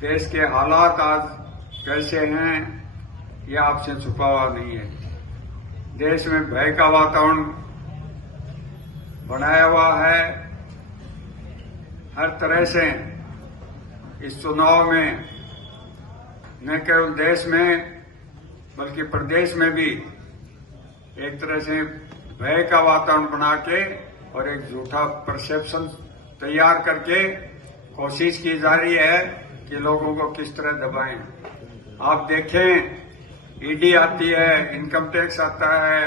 देश के हालात आज कैसे हैं ये आपसे छुपा हुआ नहीं है। देश में भय का वातावरण बनाया हुआ है। हर तरह से इस चुनाव में न केवल देश में बल्कि प्रदेश में भी एक तरह से भय का वातावरण बना के और एक झूठा परसेप्शन तैयार करके कोशिश की जा रही है कि लोगों को किस तरह दबाएं। आप देखें, ईडी आती है, इनकम टैक्स आता है,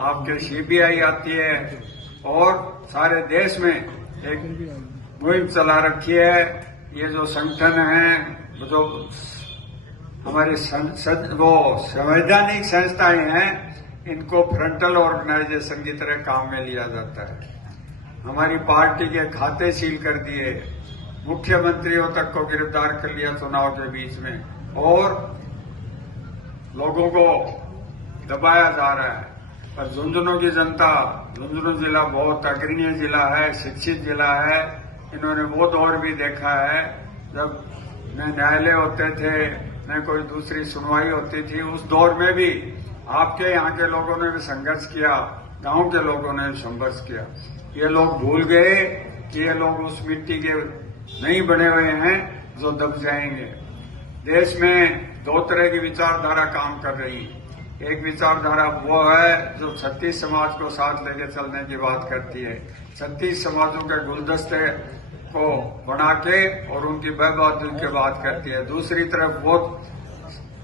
आपके सीबीआई आती है और सारे देश में एक मुहिम चला रखी है। ये जो संगठन है, जो हमारी संवैधानिक संस्थाएं हैं, इनको फ्रंटल ऑर्गेनाइजेशन की तरह काम में लिया जाता है। हमारी पार्टी के खाते सील कर दिए, मुख्यमंत्रियों तक को गिरफ्तार कर लिया चुनाव के बीच में और लोगों को दबाया जा रहा है। पर झुंझुनू की जनता, झुंझुनू जिला बहुत अग्रणीय जिला है, शिक्षित जिला है। इन्होंने वो दौर भी देखा है जब न न्यायालय होते थे, न कोई दूसरी सुनवाई होती थी। उस दौर में भी आपके यहाँ के लोगों ने भी संघर्ष किया, गांव के लोगों ने भी संघर्ष किया। ये लोग भूल गए कि ये लोग उस मिट्टी के नहीं बने हुए हैं जो दब जाएंगे। देश में दो तरह की विचारधारा काम कर रही है। एक विचारधारा वो है जो 36 समाज को साथ लेके चलने की बात करती है, 36 समाजों के गुलदस्ते को बना के और उनकी बर्बादी की बात करती है। दूसरी तरफ वो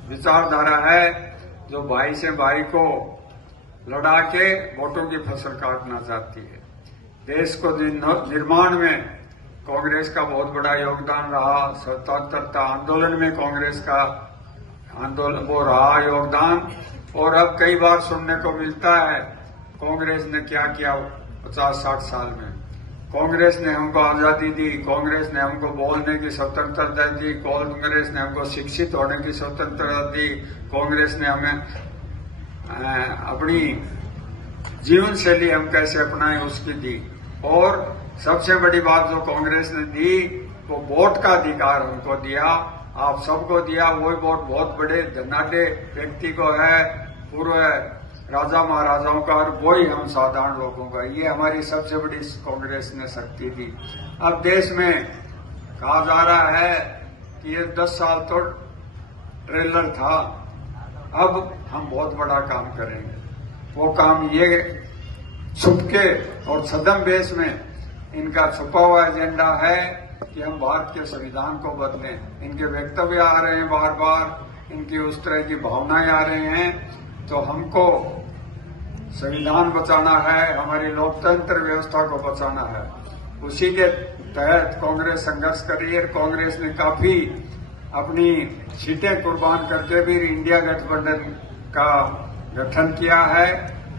विचारधारा है जो भाई से भाई को लड़ा के वोटों की फसल काटना चाहती है। देश को निर्माण में कांग्रेस का बहुत बड़ा योगदान रहा। स्वतंत्रता आंदोलन में कांग्रेस का वो रहा योगदान। और अब कई बार सुनने को मिलता है कांग्रेस ने क्या किया 50-60 साल में। कांग्रेस ने हमको आजादी दी, कांग्रेस ने हमको बोलने की स्वतंत्रता दी, कांग्रेस ने हमको शिक्षित होने की स्वतंत्रता दी, कांग्रेस ने हमें अपनी जीवन शैली हम कैसे अपनाएं उसकी दी। और सबसे बड़ी बात जो कांग्रेस ने दी वो वोट का अधिकार हमको दिया, आप सबको दिया। वही वोट बहुत बड़े धनाढ्य व्यक्ति को है, पूर्व राजा महाराजाओं का, और वही हम साधारण लोगों का। ये हमारी सबसे बड़ी कांग्रेस ने शक्ति दी। अब देश में कहा जा रहा है कि ये 10 साल तो ट्रेलर था, अब हम बहुत बड़ा काम करेंगे। वो काम ये छुपके और छद्म में इनका छुपा हुआ एजेंडा है कि हम भारत के संविधान को बदलें। इनके वक्तव्य आ रहे हैं बार बार, इनकी उस तरह की भावनाएं आ रही हैं। तो हमको संविधान बचाना है, हमारी लोकतंत्र व्यवस्था को बचाना है। उसी के तहत कांग्रेस संघर्ष कर रही है। कांग्रेस ने काफी अपनी सीटें कुर्बान करके भी इंडिया गठबंधन का गठन किया है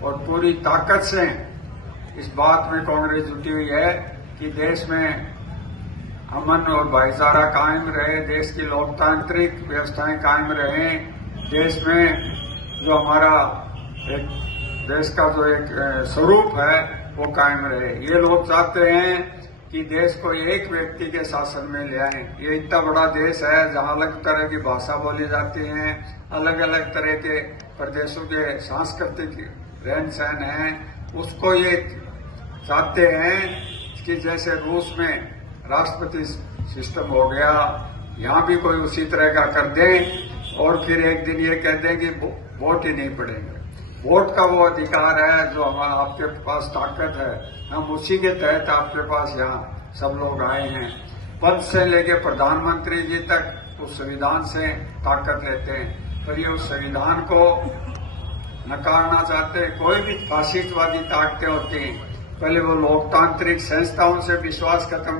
और पूरी ताकत से इस बात में कांग्रेस जुटी हुई है कि देश में अमन और भाईचारा कायम रहे, देश की लोकतांत्रिक व्यवस्थाएं कायम रहें, देश में जो हमारा एक देश का जो एक स्वरूप है वो कायम रहे। ये लोग चाहते हैं कि देश को एक व्यक्ति के शासन में ले आए। ये इतना बड़ा देश है जहां अलग तरह की भाषा बोली जाती है, अलग अलग तरह के प्रदेशों के सांस्कृतिक रहन सहन है। उसको ये चाहते हैं कि जैसे रूस में राष्ट्रपति सिस्टम हो गया, यहाँ भी कोई उसी तरह का कर दें और फिर एक दिन ये कह दें कि वोट ही नहीं पड़ेंगे। वोट का वो अधिकार है जो हमारा आपके पास ताकत है, हम उसी के तहत आपके पास यहाँ सब लोग आए हैं। पद से लेके प्रधानमंत्री जी तक उस संविधान से ताकत लेते हैं, पर ये उस संविधान को नकारना चाहते हैं। कोई भी फासिस्टवादी ताकतें होती हैं, पहले वो लोकतांत्रिक संस्थाओं से विश्वास खत्म